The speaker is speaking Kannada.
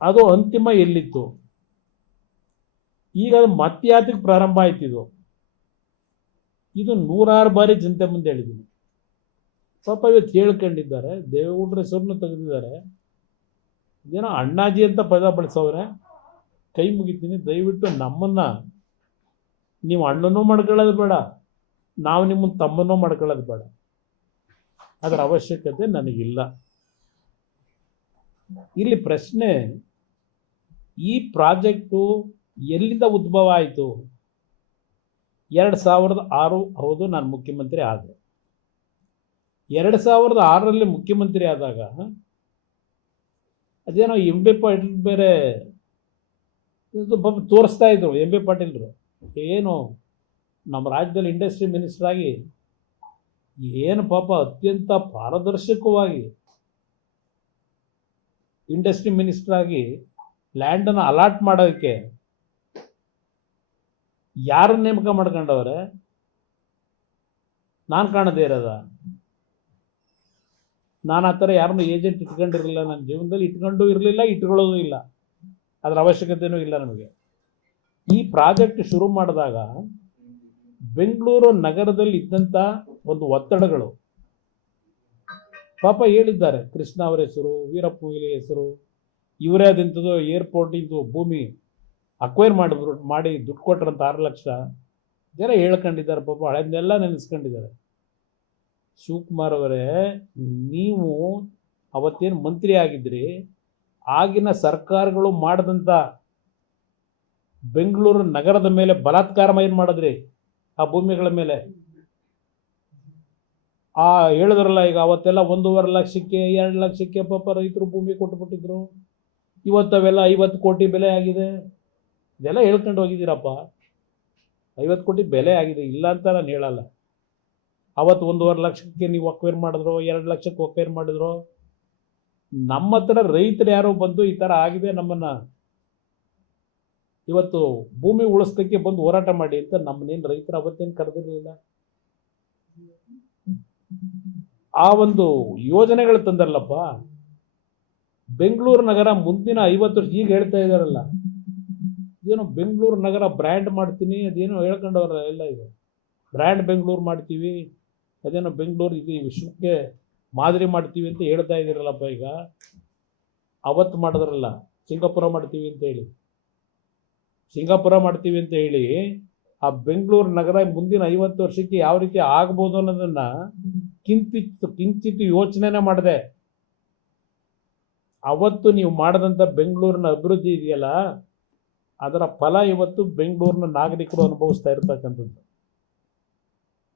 ಅದು ಅಂತಿಮ ಎಲ್ಲಿತ್ತು, ಈಗ ಅದು ಮತ್ತೆ ಯಾತಕ್ಕೆ ಪ್ರಾರಂಭ ಆಯ್ತಿದು, ಇದು ನೂರಾರು ಬಾರಿ ಜನತೆ ಮುಂದೆ ಹೇಳಿದ್ದೀನಿ. ಪಾಪ ಇವತ್ತು ಹೇಳ್ಕೊಂಡಿದ್ದಾರೆ, ದೇವೇಗೌಡರ ಹೆಸರನ್ನು ತೆಗೆದಿದ್ದಾರೆ, ಇದೇನೋ ಅಣ್ಣಾಜಿ ಅಂತ ಪದ ಬಳಸವ್ರೆ. ಕೈ ಮುಗಿತೀನಿ, ದಯವಿಟ್ಟು ನಮ್ಮನ್ನ ನೀವು ಅಣ್ಣನೂ ಮಾಡ್ಕೊಳ್ಳೋದು ಬೇಡ, ನಾವು ನಿಮ್ಮನ್ನು ತಮ್ಮನೂ ಮಾಡ್ಕೊಳ್ಳೋದು ಬೇಡ, ಅದರ ಅವಶ್ಯಕತೆ ನನಗಿಲ್ಲ. ಇಲ್ಲಿ ಪ್ರಶ್ನೆ, ಈ ಪ್ರಾಜೆಕ್ಟು ಎಲ್ಲಿಂದ ಉದ್ಭವ ಆಯಿತು? 2006 ಹೌದು, ನಾನು ಮುಖ್ಯಮಂತ್ರಿ ಆದೆ. 2006ರಲ್ಲಿ ಮುಖ್ಯಮಂತ್ರಿ ಆದಾಗ ಅದೇನೋ ಎಂ ಬಿ ಪಾಟೀಲ್ ಬೇರೆ ತೋರಿಸ್ತಾ ಇದ್ರು. ಎಂ ಬಿ ಪಾಟೀಲ್ರು ಏನು ನಮ್ಮ ರಾಜ್ಯದಲ್ಲಿ ಇಂಡಸ್ಟ್ರಿ ಮಿನಿಸ್ಟರ್ ಆಗಿ ಏನು ಪಾಪ ಅತ್ಯಂತ ಪಾರದರ್ಶಕವಾಗಿ ಇಂಡಸ್ಟ್ರಿ ಮಿನಿಸ್ಟರ್ ಆಗಿ ಲ್ಯಾಂಡನ್ನು ಅಲಾಟ್ ಮಾಡೋದಕ್ಕೆ ಯಾರನ್ನ ನೇಮಕ ಮಾಡ್ಕೊಂಡವ್ರೆ? ನಾನು ಕಾಣದೇ ಇರೋದ? ನಾನು ಆ ಥರ ಯಾರನ್ನೂ ಏಜೆಂಟ್ ಇಟ್ಕೊಂಡಿರಲಿಲ್ಲ ನನ್ನ ಜೀವನದಲ್ಲಿ, ಇಟ್ಕೊಂಡು ಇರಲಿಲ್ಲ, ಇಟ್ಕೊಳ್ಳೋದು ಇಲ್ಲ, ಅದರ ಅವಶ್ಯಕತೆಯೂ ಇಲ್ಲ ನಮಗೆ. ಈ ಪ್ರಾಜೆಕ್ಟ್ ಶುರು ಮಾಡಿದಾಗ ಬೆಂಗಳೂರು ನಗರದಲ್ಲಿ ಇದ್ದಂಥ ಒಂದು ಒತ್ತಡಗಳು, ಪಾಪ ಹೇಳಿದ್ದಾರೆ, ಕೃಷ್ಣ ಅವರ ಹೆಸರು, ವೀರಪ್ಪ ಮೊಯ್ಲಿ ಹೆಸರು, ಇವರೇ ಅದಿಂಥದ್ದು ಏರ್ಪೋರ್ಟ್ ಇಂದು ಭೂಮಿ ಅಕ್ವೈರ್ ಮಾಡಿ ದುಡ್ಡು ಕೊಟ್ರಂತ 6 ಲಕ್ಷ ಜನ ಹೇಳ್ಕೊಂಡಿದ್ದಾರೆ. ಪಾಪ ಹಳೆದನ್ನೆಲ್ಲ ನೆನೆಸ್ಕೊಂಡಿದ್ದಾರೆ. ಶಿವಕುಮಾರ್ ಅವರೇ, ನೀವು ಅವತ್ತೇನು ಮಂತ್ರಿ ಆಗಿದ್ರಿ, ಆಗಿನ ಸರ್ಕಾರಗಳು ಮಾಡಿದಂಥ ಬೆಂಗಳೂರು ನಗರದ ಮೇಲೆ ಬಲಾತ್ಕಾರ ಏನು ಮಾಡಿದ್ರಿ? ಆ ಭೂಮಿಗಳ ಮೇಲೆ ಹೇಳಿದ್ರಲ್ಲ, ಈಗ ಅವತ್ತೆಲ್ಲ 1.5 ಲಕ್ಷಕ್ಕೆ 2 ಲಕ್ಷಕ್ಕೆ ಪಾಪ ರೈತರು ಭೂಮಿ ಕೊಟ್ಟುಬಿಟ್ಟಿದ್ರು. ಇವತ್ತವೆಲ್ಲ 50 ಕೋಟಿ ಬೆಲೆ ಆಗಿದೆ. ಇದೆಲ್ಲ ಹೇಳ್ಕೊಂಡು ಹೋಗಿದ್ದೀರಪ್ಪ. 50 ಕೋಟಿ ಬೆಲೆ ಆಗಿದೆ, ಇಲ್ಲ ಅಂತ ನಾನು ಹೇಳಲ್ಲ. ಅವತ್ತು 1.5 ಲಕ್ಷಕ್ಕೆ ನೀವು ಅಕ್ವೈರ್ ಮಾಡಿದ್ರು, 2 ಲಕ್ಷಕ್ಕೆ ಅಕ್ವೈರ್ ಮಾಡಿದ್ರು. ನಮ್ಮ ಹತ್ರ ರೈತರು ಯಾರೋ ಬಂದು ಈ ಥರ ಆಗಿದೆ, ನಮ್ಮನ್ನು ಇವತ್ತು ಭೂಮಿ ಉಳಿಸೋದಕ್ಕೆ ಬಂದು ಹೋರಾಟ ಮಾಡಿ ಅಂತ ನಮ್ಮನ್ನೇನು ರೈತರು ಅವತ್ತೇನು ಕರೆದಿರಲಿಲ್ಲ. ಆ ಒಂದು ಯೋಜನೆಗಳು ತಂದಲ್ಲಪ್ಪ. ಬೆಂಗಳೂರು ನಗರ ಮುಂದಿನ 50 ವರ್ಷ, ಈಗ ಹೇಳ್ತಾ ಇದ್ದಾರಲ್ಲ, ಏನೋ ಬೆಂಗಳೂರು ನಗರ ಬ್ರ್ಯಾಂಡ್ ಮಾಡ್ತೀನಿ, ಅದೇನೋ ಹೇಳ್ಕೊಂಡವ್ರಲ್ಲ ಎಲ್ಲ, ಈಗ ಬ್ರ್ಯಾಂಡ್ ಬೆಂಗಳೂರು ಮಾಡ್ತೀವಿ, ಅದೇನೋ ಬೆಂಗಳೂರು ಇದು ವಿಶ್ವಕ್ಕೆ ಮಾದರಿ ಮಾಡ್ತೀವಿ ಅಂತ ಹೇಳ್ತಾ ಇದ್ದೀರಲ್ಲಪ್ಪ. ಈಗ ಅವತ್ತು ಮಾಡಿದ್ರಲ್ಲ, ಸಿಂಗಾಪುರ ಮಾಡ್ತೀವಿ ಅಂತ ಹೇಳಿ, ಆ ಬೆಂಗಳೂರು ನಗರ ಮುಂದಿನ 50 ವರ್ಷಕ್ಕೆ ಯಾವ ರೀತಿ ಆಗ್ಬೋದು ಅನ್ನೋದನ್ನು ಕಿಂಚಿತ್ತು ಯೋಚನೆನೇ ಮಾಡಿದೆ. ಅವತ್ತು ನೀವು ಮಾಡಿದಂಥ ಬೆಂಗಳೂರಿನ ಅಭಿವೃದ್ಧಿ ಇದೆಯಲ್ಲ, ಅದರ ಫಲ ಇವತ್ತು ಬೆಂಗಳೂರಿನ ನಾಗರಿಕರು ಅನುಭವಿಸ್ತಾ ಇರ್ತಕ್ಕಂಥದ್ದು.